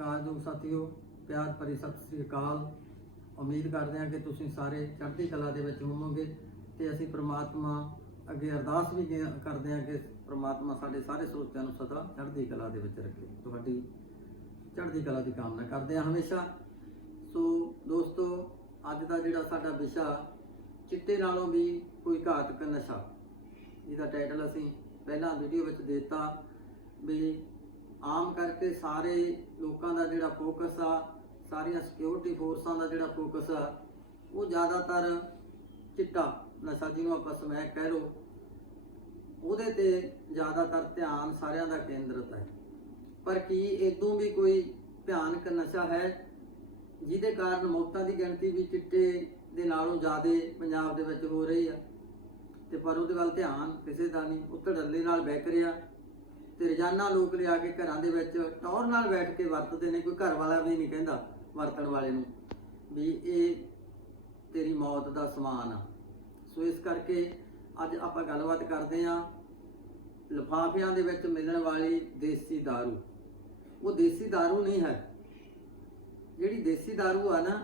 ਸਤਿਕਾਰਯੋਗ ਸਾਥੀਓ, ਪਿਆਰ ਭਰੀ ਸਤਿ ਸ੍ਰੀ ਅਕਾਲ। ਉਮੀਦ ਕਰਦੇ ਹਾਂ ਕਿ ਤੁਸੀਂ ਸਾਰੇ ਚੜ੍ਹਦੀ ਕਲਾ ਦੇ ਵਿੱਚ ਹੋਵੋਗੇ ਤੇ ਅਸੀਂ ਪ੍ਰਮਾਤਮਾ ਅੱਗੇ ਅਰਦਾਸ ਵੀ ਕਰਦੇ ਹਾਂ ਕਿ ਪ੍ਰਮਾਤਮਾ ਸਾਡੇ ਸਾਰੇ ਸਰੋਤਿਆਂ ਨੂੰ ਸਦਾ ਚੜ੍ਹਦੀ ਕਲਾ ਦੇ ਵਿੱਚ ਰੱਖੇ। ਤੁਹਾਡੀ ਚੜ੍ਹਦੀ ਕਲਾ ਦੀ ਕਾਮਨਾ ਕਰਦੇ ਹਾਂ ਹਮੇਸ਼ਾ। ਸੋ ਦੋਸਤੋ, ਅੱਜ ਦਾ ਜਿਹੜਾ ਸਾਡਾ ਵਿਸ਼ਾ, ਚਿੱਟੇ ਨਾਲੋਂ ਵੀ ਕੋਈ ਘਾਤਕ ਨਸ਼ਾ। ਜਿਹਦਾ ਟਾਈਟਲ ਅਸੀਂ ਪਹਿਲਾਂ ਵੀਡੀਓ ਵਿੱਚ ਦਿੱਤਾ ਵੀ ਆਮ ਕਰਕੇ ਸਾਰੇ ਲੋਕਾਂ ਦਾ ਜਿਹੜਾ ਫੋਕਸ ਆ, ਸਾਰੀਆਂ ਸਿਕਿਉਰਿਟੀ ਫੋਰਸਾਂ ਦਾ ਜਿਹੜਾ ਫੋਕਸ ਆ, ਉਹ ਜ਼ਿਆਦਾਤਰ ਚਿੱਟਾ, ਨਸ਼ਾ ਜਿਹਨੂੰ ਆਪਾਂ ਸਮੈਕ ਕਹਿ ਲਓ, ਉਹਦੇ ਤੇ ਜ਼ਿਆਦਾਤਰ ਧਿਆਨ ਸਾਰਿਆਂ ਦਾ ਕੇਂਦਰਿਤ ਹੈ। ਪਰ ਕੀ ਇਦੋਂ ਵੀ ਕੋਈ ਭਿਆਨਕ ਨਸ਼ਾ ਹੈ, ਜਿਹਦੇ ਕਾਰਨ ਮੌਤਾਂ ਦੀ ਗਿਣਤੀ ਵੀ ਚਿੱਟੇ ਦੇ ਨਾਲੋਂ ਜ਼ਿਆਦਾ ਪੰਜਾਬ ਦੇ ਵਿੱਚ ਹੋ ਰਹੀ ਆ? ਤੇ ਪਰ ਉਹਦੇ ਵੱਲ ਧਿਆਨ ਕਿਸੇ ਦਾ ਨਹੀਂ ਉੱਤਰ ਡੱਲੇ ਨਾਲ ਬੈਕ ਰਿਹਾ। ਤੇ ਰੋਜ਼ਾਨਾ ਲੋਕ ਲਿਆ ਕੇ ਘਰਾਂ ਦੇ ਵਿੱਚ ਟੌਰ ਨਾਲ ਬੈਠ ਕੇ ਵਰਤਦੇ ਨੇ ਕੋਈ ਘਰ ਵਾਲਾ ਵੀ ਨਹੀਂ ਕਹਿੰਦਾ ਵਰਤਣ ਵਾਲੇ ਨੂੰ ਵੀ ਇਹ ਤੇਰੀ ਮੌਤ ਦਾ ਸਮਾਨ ਆ ਸੋ ਇਸ ਕਰਕੇ ਅੱਜ ਆਪਾਂ ਗੱਲਬਾਤ ਕਰਦੇ ਆਂ ਲਿਫਾਫਿਆਂ ਦੇ ਵਿੱਚ ਮਿਲਣ ਵਾਲੀ ਦੇਸੀ दारू ਉਹ ਦੇਸੀ दारू ਨਹੀਂ ਹੈ ਜਿਹੜੀ ਦੇਸੀ दारू ਆ ਨਾ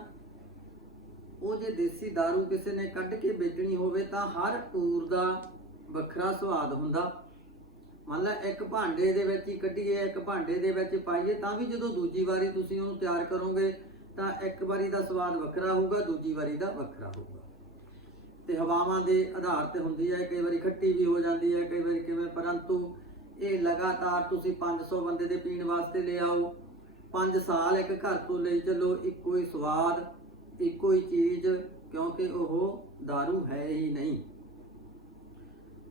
ਉਹ ਜੇ ਦੇਸੀ दारू ਕਿਸੇ ਨੇ ਕੱਢ ਕੇ ਵੇਚਣੀ ਹੋਵੇ ਤਾਂ ਹਰ ਪੂਰ ਦਾ ਵੱਖਰਾ ਸਵਾਦ ਹੁੰਦਾ ਮੰਨ ਲੈ ਇੱਕ ਭਾਂਡੇ ਦੇ ਵਿੱਚ ਹੀ ਕੱਢੀਏ, ਇੱਕ ਭਾਂਡੇ ਦੇ ਵਿੱਚ ਪਾਈਏ, ਤਾਂ ਵੀ ਜਦੋਂ ਦੂਜੀ ਵਾਰੀ ਤੁਸੀਂ ਉਹਨੂੰ ਤਿਆਰ ਕਰੋਗੇ, ਤਾਂ ਇੱਕ ਵਾਰੀ ਦਾ ਸਵਾਦ ਵੱਖਰਾ ਹੋਊਗਾ, ਦੂਜੀ ਵਾਰੀ ਦਾ ਵੱਖਰਾ ਹੋਊਗਾ। ਤੇ ਹਵਾਵਾਂ ਦੇ ਆਧਾਰ ਤੇ ਹੁੰਦੀ ਹੈ, ਕਈ ਵਾਰੀ ਖੱਟੀ ਵੀ ਹੋ ਜਾਂਦੀ ਹੈ, ਕਈ ਵਾਰੀ ਕਿਵੇਂ, ਪਰੰਤੂ ਇਹ ਲਗਾਤਾਰ ਤੁਸੀਂ 500 ਬੰਦੇ ਦੇ ਪੀਣ ਵਾਸਤੇ ਲੈ ਆਓ। 5 ਸਾਲ ਇੱਕ ਘਰ ਤੋਂ ਲਈ ਚੱਲੋ, ਇੱਕੋ ਹੀ ਸਵਾਦ, ਇੱਕੋ ਹੀ ਚੀਜ਼, ਕਿਉਂਕਿ ਉਹ दारू ਹੈ ਹੀ ਨਹੀਂ।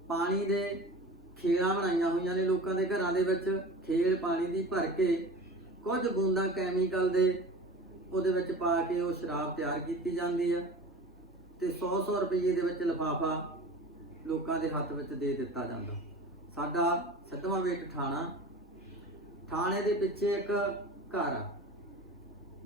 ਪਾਣੀ ਦੇ ਖੇਲਾਂ ਬਣਾਈਆਂ ਹੋਈਆਂ ਨੇ ਲੋਕਾਂ ਦੇ ਘਰਾਂ ਦੇ ਵਿੱਚ, ਖੇਲ ਪਾਣੀ ਦੀ ਭਰ ਕੇ, ਕੁਝ ਬੂੰਦਾਂ ਕੈਮੀਕਲ ਦੇ ਉਹਦੇ ਵਿੱਚ ਪਾ ਕੇ ਉਹ ਸ਼ਰਾਬ ਤਿਆਰ ਕੀਤੀ ਜਾਂਦੀ ਆ ਤੇ 100-100 ਰੁਪਏ ਦੇ ਵਿੱਚ ਲਫਾਫਾ ਲੋਕਾਂ ਦੇ ਹੱਥ ਵਿੱਚ ਦੇ ਦਿੱਤਾ ਜਾਂਦਾ। ਸਾਡਾ ਸਤਵਾਂ ਵੇਟ ਥਾਣਾ ਥਾਣੇ ਦੇ ਪਿੱਛੇ ਇੱਕ ਘਰ ਆ,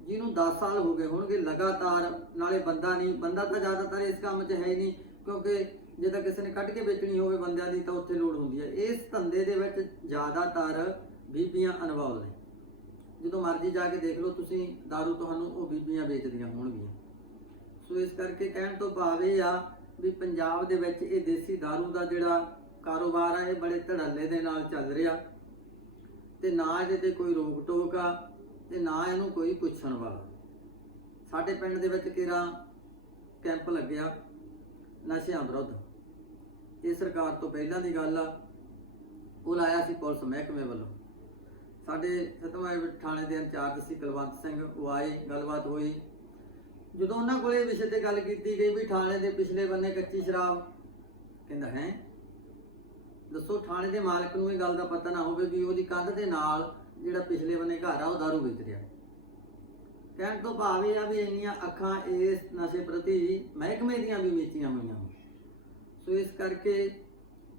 ਜਿਹਨੂੰ 10 ਸਾਲ ਹੋ ਗਏ ਹੋਣਗੇ ਲਗਾਤਾਰ, ਨਾਲੇ ਬੰਦਾ ਨਹੀਂ, ਬੰਦਾ ਤਾਂ ਜ਼ਿਆਦਾਤਰ ਇਸ ਕੰਮ 'ਚ ਹੈ ਹੀ ਨਹੀਂ, ਕਿਉਂਕਿ ਜੇ ਤਾਂ ਕਿਸੇ ਨੇ ਕੱਢ ਕੇ ਵੇਚਣੀ ਹੋਵੇ ਬੰਦਿਆਂ ਦੀ ਤਾਂ ਉੱਥੇ ਲੋੜ ਹੁੰਦੀ ਹੈ ਇਸ ਧੰਦੇ ਦੇ ਵਿੱਚ ਜ਼ਿਆਦਾਤਰ ਬੀਬੀਆਂ ਇਨਵੋਲਵ ਨੇ ਜਦੋਂ ਮਰਜ਼ੀ ਜਾ ਕੇ ਦੇਖ ਲਓ ਤੁਸੀਂ दारू ਤੁਹਾਨੂੰ ਉਹ ਬੀਬੀਆਂ ਵੇਚਦੀਆਂ ਹੋਣਗੀਆਂ ਸੋ ਇਸ ਕਰਕੇ ਕਹਿਣ ਤੋਂ ਭਾਵ ਇਹ ਆ ਵੀ ਪੰਜਾਬ ਦੇ ਵਿੱਚ ਇਹ ਦੇਸੀ दारू ਦਾ ਜਿਹੜਾ ਕਾਰੋਬਾਰ ਆ ਇਹ ਬੜੇ ਧੜੱਲੇ ਦੇ ਨਾਲ ਚੱਲ ਰਿਹਾ ਤੇ ਨਾ ਇਹਦੇ ਤੇ ਕੋਈ ਰੋਕ ਟੋਕ ਆ ਤੇ ਨਾ ਇਹਨੂੰ ਕੋਈ ਪੁੱਛਣ ਵਾਲਾ ਸਾਡੇ ਪਿੰਡ ਦੇ ਵਿੱਚ ਕਿਰਾ ਕੈਂਪ ਲੱਗਿਆ ਨਸ਼ਿਆਂ ਵਿਰੁੱਧ ਇਹ ਸਰਕਾਰ ਤੋਂ ਪਹਿਲਾਂ ਦੀ ਗੱਲ ਆ, ਉਹ ਲਾਇਆ ਸੀ ਪੁਲਿਸ ਮਹਿਕਮੇ ਵੱਲੋਂ। ਸਾਡੇ ਸਤਵਾਂ ਥਾਣੇ ਦੇ ਇੰਚਾਰਜ ਸੀ ਕੁਲਵੰਤ ਸਿੰਘ, ਉਹ ਆਏ, ਗੱਲਬਾਤ ਹੋਈ। ਜਦੋਂ ਉਹਨਾਂ ਕੋਲੇ ਇਹ ਵਿਸ਼ੇ ਤੇ ਗੱਲ ਕੀਤੀ ਗਈ ਵੀ ਥਾਣੇ ਦੇ ਪਿਛਲੇ ਬੰਨੇ ਕੱਚੀ ਸ਼ਰਾਬ, ਕਹਿੰਦਾ, ਹੈ? ਦੱਸੋ ਥਾਣੇ ਦੇ ਮਾਲਕ ਨੂੰ ਇਹ ਗੱਲ ਦਾ ਪਤਾ ਨਾ ਹੋਵੇ ਵੀ ਉਹਦੀ ਕੰਧ ਦੇ ਨਾਲ ਜਿਹੜਾ ਪਿਛਲੇ ਬੰਨੇ ਘਰ ਆ, ਉਹ ਦਾਰੂ ਵੇਚ ਰਿਹਾ। ਕਹਿਣ ਤੋਂ ਭਾਵ ਇਹ ਆ ਵੀ ਇੰਨੀਆਂ ਅੱਖਾਂ ਇਸ ਨਸ਼ੇ ਪ੍ਰਤੀ ਮਹਿਕਮੇ ਦੀਆਂ ਵੀ ਵੇਚੀਆਂ ਹੋਈਆਂ ਸੋ ਇਸ ਕਰਕੇ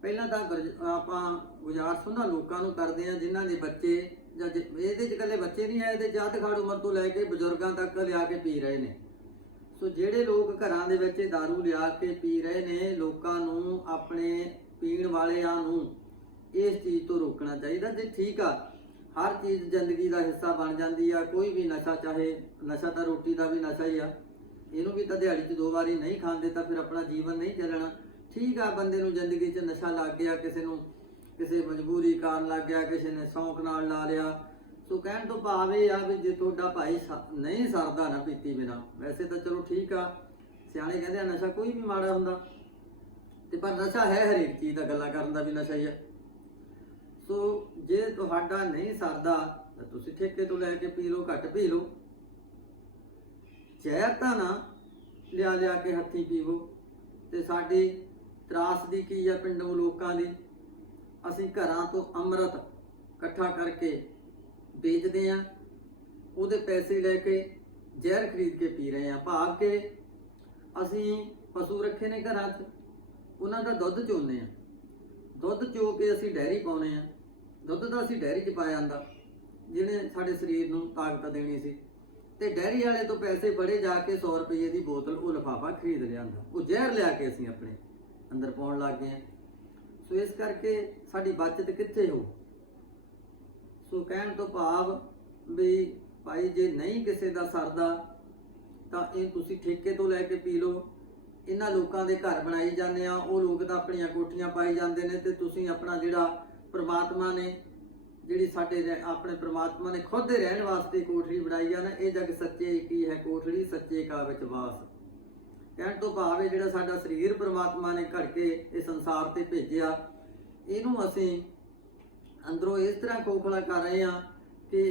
ਪਹਿਲਾਂ ਤਾਂ ਗੁਰਜ- ਆਪਾਂ ਗੁਜ਼ਾਰਿਸ਼ ਉਹਨਾਂ ਲੋਕਾਂ ਨੂੰ ਕਰਦੇ ਆ ਜਿਨ੍ਹਾਂ ਦੇ ਬੱਚੇ ਜਾਂ ਜੇ- ਇਹਦੇ ਚ ਇਕੱਲੇ ਬੱਚੇ ਨਹੀਂ ਆਏ ਤੇ ਜੱਦ ਖਾੜ ਉਮਰ ਤੋਂ ਲੈ ਕੇ ਬਜ਼ੁਰਗਾਂ ਤੱਕ ਲਿਆ ਕੇ ਪੀ ਰਹੇ ਨੇ। ਸੋ ਜਿਹੜੇ ਲੋਕ ਘਰਾਂ ਦੇ ਵਿੱਚ ਇਹ दारू ਲਿਆ ਕੇ ਪੀ ਰਹੇ ਨੇ, ਲੋਕਾਂ ਨੂੰ ਆਪਣੇ ਪੀਣ ਵਾਲਿਆਂ ਨੂੰ ਇਸ ਚੀਜ਼ ਤੋਂ ਰੋਕਣਾ ਚਾਹੀਦਾ, ਜੇ ਠੀਕ ਆ, ਹਰ ਚੀਜ਼ ਜ਼ਿੰਦਗੀ ਦਾ ਹਿੱਸਾ ਬਣ ਜਾਂਦੀ ਆ, ਕੋਈ ਵੀ ਨਸ਼ਾ ਚਾਹੇ, ਨਸ਼ਾ ਤਾਂ ਰੋਟੀ ਦਾ ਵੀ ਨਸ਼ਾ ਹੀ ਆ, ਇਹਨੂੰ ਵੀ ਤਾਂ ਦਿਹਾੜੀ 'ਚ ਦੋ ਵਾਰੀ ਨਹੀਂ ਖਾਂਦੇ ਤਾਂ ਫਿਰ ਆਪਣਾ ਜੀਵਨ ਨਹੀਂ ਚੱਲਣਾ। ਠੀਕ ਆ, ਬੰਦੇ ਨੂੰ ਜ਼ਿੰਦਗੀ 'ਚ ਨਸ਼ਾ ਲੱਗ ਗਿਆ, ਕਿਸੇ ਨੂੰ ਕਿਸੇ ਮਜਬੂਰੀ ਕਾਰਨ ਲੱਗ ਗਿਆ, ਕਿਸੇ ਨੇ ਸ਼ੌਂਕ ਨਾਲ ਲਾ ਲਿਆ। ਸੋ ਕਹਿਣ ਤੋਂ ਭਾਵ ਇਹ ਆ ਵੀ ਜੇ ਤੁਹਾਡਾ ਭਾਈ ਸ- ਨਹੀਂ ਸਰਦਾ ਨਾ ਪੀਤੀ ਬਿਨਾ, ਵੈਸੇ ਤਾਂ ਚਲੋ ਠੀਕ ਆ। ਸਿਆਣੇ ਕਹਿੰਦੇ ਆ, ਨਸ਼ਾ ਕੋਈ ਵੀ ਮਾੜਾ ਹੁੰਦਾ। ਤੇ ਪਰ ਨਸ਼ਾ ਹੈ ਹਰੇਕ ਚੀਜ਼ ਦਾ, ਗੱਲਾਂ ਕਰਨ ਦਾ ਵੀ ਨਸ਼ਾ ਹੀ ਆ। ਸੋ ਜੇ ਤੁਹਾਡਾ ਨਹੀਂ ਸਰਦਾ, ਤਾਂ ਤੁਸੀਂ ਠੇਕੇ ਤੋਂ ਲੈ ਕੇ ਪੀ ਲਓ, ਘੱਟ ਪੀ ਲਓ। ਜ਼ਹਿਰ ਤਾਂ ਨਾ ਲਿਆ ਲਿਆ ਕੇ ਹੱਥੀਂ ਪੀਵੋ। ਤੇ ਸਾਡੀ ਤਰਾਸਦੀ ਕੀ ਆ ਪਿੰਡੋਂ ਲੋਕਾਂ ਦੀ? ਅਸੀਂ ਘਰਾਂ ਤੋਂ ਅੰਮ੍ਰਿਤ ਇਕੱਠਾ ਕਰਕੇ ਵੇਚਦੇ ਆ ਉਹਦੇ ਪੈਸੇ ਲੈ ਕੇ ਜ਼ਹਿਰ ਖਰੀਦ ਕੇ ਪੀ ਰਹੇ ਆ ਭਾਵ ਕਿ ਅਸੀਂ ਪਸ਼ੂ ਰੱਖੇ ਨੇ ਘਰਾਂ 'ਚ। ਉਹਨਾਂ ਦਾ ਦੁੱਧ ਚੋਨੇ ਆ ਦੁੱਧ ਚੋ ਕੇ ਅਸੀਂ ਡੈਰੀ ਪਾਉਨੇ ਆ ਦੁੱਧ ਦਾ ਅਸੀਂ ਡੈਰੀ 'ਚ ਪਾਇਆ ਜਾਂਦਾ ਜਿਹਨੇ ਸਾਡੇ ਸਰੀਰ ਨੂੰ ਤਾਕਤ ਦੇਣੀ ਸੀ। ਤੇ ਡੈਰੀ ਵਾਲੇ ਤੋਂ ਪੈਸੇ ਫੜੇ ਜਾ ਕੇ 100 ਰੁਪਏ ਦੀ ਬੋਤਲ ਉਹ ਲਿਫਾਫਾ ਖਰੀਦ ਲਿਆਂਦਾ। ਉਹ ਜ਼ਹਿਰ ਲਿਆ ਕੇ ਅਸੀਂ ਆਪਣੇ ਅੰਦਰ ਪਾਉਣ ਲੱਗ ਗਏ ਸੋ ਇਸ ਕਰਕੇ ਸਾਡੀ ਬਚਤ ਕਿੱਥੇ ਹੋ ਸੋ ਕਹਿਣ ਤੋਂ ਭਾਵ ਵੀ ਭਾਈ ਜੇ ਨਹੀਂ ਕਿਸੇ ਦਾ ਸਰਦਾ, ਤਾਂ ਇਹ ਤੁਸੀਂ ਠੇਕੇ ਤੋਂ ਲੈ ਕੇ ਪੀ ਲਓ। ਇਹਨਾਂ ਲੋਕਾਂ ਦੇ ਘਰ ਬਣਾਈ ਜਾਂਦੇ ਆ, ਉਹ ਲੋਕ ਤਾਂ ਆਪਣੀਆਂ ਕੋਠੀਆਂ ਪਾਈ ਜਾਂਦੇ ਨੇ ਤੇ ਤੁਸੀਂ ਆਪਣਾ ਜਿਹੜਾ ਪ੍ਰਮਾਤਮਾ ਨੇ, ਜਿਹੜੀ ਸਾਡੇ ਰਹਿ- ਆਪਣੇ ਪ੍ਰਮਾਤਮਾ ਨੇ ਖੁਦ ਦੇ ਰਹਿਣ ਵਾਸਤੇ ਕੋਠੜੀ ਬਣਾਈ ਆ ਨਾ, ਇਹ ਜਗ ਸੱਚੇ ਕੀ ਹੈ? ਕੋਠੜੀ ਸੱਚੇ ਕਾ ਵਿੱਚ ਵਾਸ। ਕਹਿਣ ਤੋਂ ਭਾਵ ਇਹ ਜਿਹੜਾ ਸਾਡਾ ਸਰੀਰ ਪ੍ਰਮਾਤਮਾ ਨੇ ਘੜ ਕੇ ਇਹ ਸੰਸਾਰ ਤੇ ਭੇਜਿਆ ਇਹਨੂੰ ਅਸੀਂ ਅੰਦਰੋਂ ਇਸ ਤਰ੍ਹਾਂ ਖੋਖਲਾ ਕਰ ਰਹੇ ਆ ਕਿ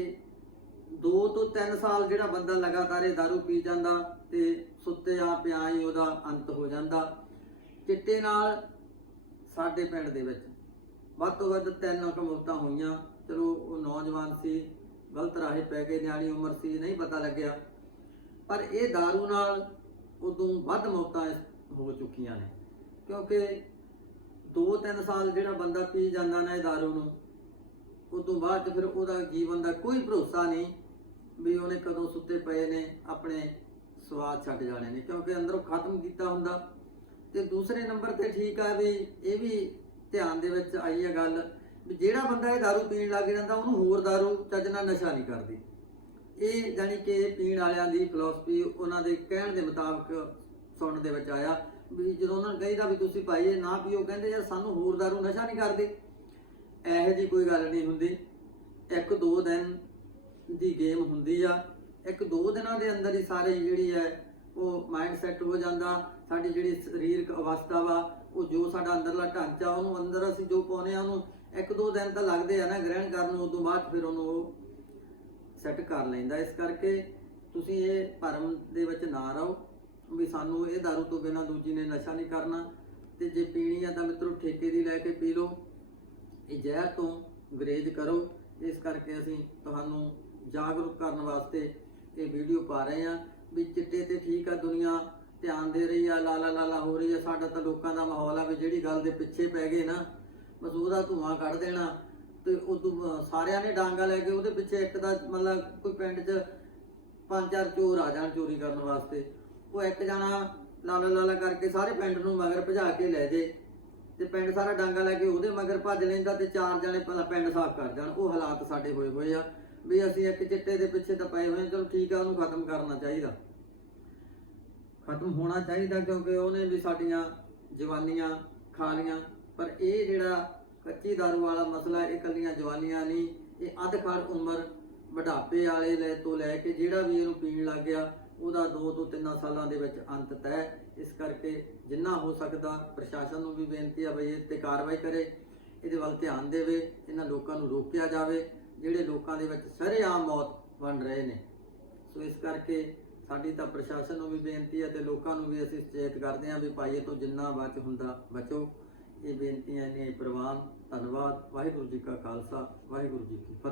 2 ਤੋਂ 3 ਸਾਲ ਜਿਹੜਾ ਬੰਦਾ ਲਗਾਤਾਰ ਇਹ दारू ਪੀ ਜਾਂਦਾ ਤੇ ਸੁੱਤੇ ਆ ਪਿਆ ਹੀ ਉਹਦਾ ਅੰਤ ਹੋ ਜਾਂਦਾ ਚਿੱਟੇ ਨਾਲ ਸਾਡੇ ਪਿੰਡ ਦੇ ਵਿੱਚ ਵੱਧ ਤੋਂ ਵੱਧ ਤਿੰਨ ਕਮੌਤਾਂ ਹੋਈਆਂ ਚਲੋ ਉਹ ਨੌਜਵਾਨ ਸੀ ਗਲਤ ਰਾਹੇ ਪੈ ਗਏ ਨਿਆਣੀ ਉਮਰ ਸੀ ਨਹੀਂ ਪਤਾ ਲੱਗਿਆ ਪਰ ਇਹ दारू ਨਾਲ ਉਦੋਂ ਵੱਧ ਮੌਤਾਂ ਇਸ- ਹੋ ਚੁੱਕੀਆਂ ਨੇ ਕਿਉਂਕਿ 2-3 ਸਾਲ ਜਿਹੜਾ ਬੰਦਾ ਪੀ ਜਾਂਦਾ ਨਾ ਇਹ दारू ਨੂੰ ਉਦੋਂ ਬਾਅਦ 'ਚ ਫਿਰ ਉਹਦਾ ਜੀਵਨ ਦਾ ਕੋਈ ਭਰੋਸਾ ਨਹੀਂ ਵੀ ਉਹਨੇ ਕਦੋਂ ਸੁੱਤੇ ਪਏ ਨੇ ਆਪਣੇ ਸਵਾਦ ਛੱਡ ਜਾਣੇ ਨੇ ਕਿਉਂਕਿ ਅੰਦਰੋਂ ਖਤਮ ਕੀਤਾ ਹੁੰਦਾ ਤੇ ਦੂਸਰੇ ਨੰਬਰ ਤੇ ਠੀਕ ਆ ਵੀ ਇਹ ਵੀ ਧਿਆਨ ਦੇ ਵਿੱਚ ਆਈ ਹੈ ਗੱਲ ਵੀ ਜਿਹੜਾ ਬੰਦਾ ਇਹ दारू ਪੀਣ ਲੱਗ ਜਾਂਦਾ ਉਹਨੂੰ ਹੋਰ दारू ਚੱਜ ਨਾਲ ਨਸ਼ਾ ਨਹੀਂ ਕਰਦੀ ਇਹ ਜਾਨੀ ਕਿ ਪੀਣ ਵਾਲਿਆਂ ਦੀ ਫਿਲਾਸਫੀ ਉਹਨਾਂ ਦੇ ਕਹਿਣ ਦੇ ਮੁਤਾਬਕ ਸੁਣਨ ਦੇ ਵਿੱਚ ਆਇਆ ਵੀ ਜਦੋਂ ਉਹਨਾਂ ਨੂੰ ਕਹਿੰਦਾ ਵੀ ਤੁਸੀਂ ਭਾਈ ਇਹ ਨਾ ਪੀਓ, ਕਹਿੰਦੇ ਯਾਰ ਸਾਨੂੰ ਹੋਰ ਦਾਰੂ ਨਸ਼ਾ ਨਹੀਂ ਕਰਦੇ। ਇਹੋ ਜੀ ਕੋਈ ਗੱਲ ਨਹੀਂ ਹੁੰਦੀ। ਇੱਕ ਦੋ ਦਿਨ ਦੀ ਗੇਮ ਹੁੰਦੀ ਆ। ਇੱਕ ਦੋ ਦਿਨਾਂ ਦੇ ਅੰਦਰ ਹੀ ਸਾਰੇ ਜਿਹੜੀ ਹੈ ਉਹ ਮਾਈਂਡ ਸੈੱਟ ਹੋ ਜਾਂਦਾ। ਸਾਡੀ ਜਿਹੜੀ ਸਰੀਰਕ ਅਵਸਥਾ ਵਾ, ਉਹ ਜੋ ਸਾਡਾ ਅੰਦਰਲਾ ਢਾਂਚਾ, ਉਹਨੂੰ ਅੰਦਰ ਅਸੀਂ ਜੋ ਪਾਉਨੇ ਆ ਉਹਨੂੰ ਇੱਕ ਦੋ ਦਿਨ ਤਾਂ ਲੱਗਦੇ ਆ ਨਾ ਗ੍ਰਹਿਣ ਕਰਨ ਨੂੰ, ਉਦੋਂ ਬਾਅਦ ਫਿਰ ਉਹਨੂੰ ਉਹ ਸੈੱਟ ਕਰ ਲੈਂਦਾ। ਇਸ ਕਰਕੇ ਤੁਸੀਂ ਇਹ ਭਰਮ ਦੇ ਵਿੱਚ ਨਾ ਰਹੋ ਵੀ ਸਾਨੂੰ ਇਹ दारू ਤੋਂ ਬਿਨਾ ਦੂਜੀ ਨੇ ਨਸ਼ਾ ਨਹੀਂ ਕਰਨਾ। ਤੇ ਜੇ ਪੀਣੀ ਆ ਤਾਂ ਮਿੱਤਰੋ ਠੇਕੇ ਦੀ ਲੈ ਕੇ ਪੀ ਲਓ। ਇਹ ਜ਼ਹਿਰ ਤੋਂ ਗਰੇਜ ਕਰੋ। ਇਸ ਕਰਕੇ ਅਸੀਂ ਤੁਹਾਨੂੰ ਜਾਗਰੂਕ ਕਰਨ ਵਾਸਤੇ ਇਹ ਵੀਡੀਓ ਪਾ ਰਹੇ ਹਾਂ ਵੀ ਚਿੱਟੇ ਤੇ ਠੀਕ ਆ ਦੁਨੀਆ, ਧਿਆਨ ਦੇ ਰਹੀ ਆ, ਲਾਲਾ ਲਾਲਾ ਹੋ ਰਹੀ ਆ। ਸਾਡਾ ਤਾਂ ਲੋਕਾਂ ਦਾ ਮਾਹੌਲ ਆ ਵੀ ਜਿਹੜੀ ਗੱਲ ਦੇ ਪਿੱਛੇ ਪੈ ਗਏ ਨਾ, ਬਸ ਉਹਦਾ ਧੂਆਂ ਕੱਢ ਦੇਣਾ। ਤੇ ਉਦੋਂ ਸਾਰਿਆਂ ਨੇ ਡਾਂਗਾ ਲੈ ਕੇ ਉਹਦੇ ਪਿੱਛੇ ਇੱਕ ਦਾ ਮਤਲਬ ਕੋਈ ਪਿੰਡ 'ਚ ਪੰਜ ਚਾਰ ਚੋਰ ਆ ਜਾਣ ਚੋਰੀ ਕਰਨ ਵਾਸਤੇ। ਉਹ ਇੱਕ ਜਾਣਾ ਲਾਲਾ ਲਾਲਾ ਕਰਕੇ ਸਾਰੇ ਪਿੰਡ ਨੂੰ ਮਗਰ ਭਜਾ ਕੇ ਲੈ ਜੇ ਤੇ ਪਿੰਡ ਸਾਰਾ ਡਾਂਗਾ ਲੈ ਕੇ ਉਹਦੇ ਮਗਰ ਭੱਜ ਲੈਂਦਾ ਤੇ ਚਾਰ ਜਣੇ ਪਹਿਲਾਂ ਪਿੰਡ ਸਾਫ਼ ਕਰ ਜਾਣ। ਉਹ ਹਾਲਾਤ ਸਾਡੇ ਹੋਏ ਹੋਏ ਆ ਵੀ ਅਸੀਂ ਇੱਕ ਚਿੱਟੇ ਦੇ ਪਿੱਛੇ ਤਾਂ ਪਏ ਹੋਏ ਹਾਂ ਚਲੋ ਠੀਕ ਆ, ਉਹਨੂੰ ਖਤਮ ਕਰਨਾ ਚਾਹੀਦਾ। ਖਤਮ ਹੋਣਾ ਚਾਹੀਦਾ ਕਿਉਂਕਿ ਉਹਨੇ ਵੀ ਸਾਡੀਆਂ ਜਵਾਨੀਆਂ ਖਾ ਲੀਆਂ। ਪਰ ਇਹ ਜਿਹੜਾ ਕੱਚੀ ਦਾਰੂ ਵਾਲਾ ਮਸਲਾ, ਇਹ ਕੱਲੀਆਂ ਜਵਾਨੀਆਂ ਨਹੀਂ, ਇਹ ਅਧਖੜ ਉਮਰ ਬੁਢਾਪੇ ਵਾਲੇ ਲੈ ਤੋਂ ਲੈ ਕੇ ਜਿਹੜਾ ਵੀ ਇਹਨੂੰ ਪੀਣ ਲੱਗ ਗਿਆ, ਉਹਦਾ 2 ਤੋਂ 3 ਸਾਲਾਂ ਦੇ ਵਿੱਚ ਅੰਤ ਤੈ ਇਸ ਕਰਕੇ ਜਿੰਨਾ ਹੋ ਸਕਦਾ ਪ੍ਰਸ਼ਾਸਨ ਨੂੰ ਵੀ ਬੇਨਤੀ ਆ ਬਈ ਇਹ ਤੇ ਕਾਰਵਾਈ ਕਰੇ, ਇਹਦੇ ਵੱਲ ਧਿਆਨ ਦੇਵੇ, ਇਹਨਾਂ ਲੋਕਾਂ ਨੂੰ ਰੋਕਿਆ ਜਾਵੇ, ਜਿਹੜੇ ਲੋਕਾਂ ਦੇ ਵਿੱਚ ਸਰੇਆਮ ਮੌਤ ਬਣ ਰਹੇ ਨੇ। ਸੋ ਇਸ ਕਰਕੇ ਸਾਡੀ ਤਾਂ ਪ੍ਰਸ਼ਾਸਨ ਨੂੰ ਵੀ ਬੇਨਤੀ ਹੈ ਤੇ ਲੋਕਾਂ ਨੂੰ ਵੀ ਅਸੀਂ ਸੁਚੇਤ ਕਰਦੇ ਹਾਂ ਵੀ ਭਾਈ ਇਹ ਤੋਂ ਜਿੰਨਾ ਬਚ ਹੁੰਦਾ ਬਚੋ। ਇਹ ਬੇਨਤੀਆਂ ਨੇ ਪ੍ਰਵਾਨ ਧੰਨਵਾਦ ਵਾਹਿਗੁਰੂ ਜੀ ਕਾ ਖਾਲਸਾ ਵਾਹਿਗੁਰੂ ਜੀ ਕੀ ਫਤਿਹ।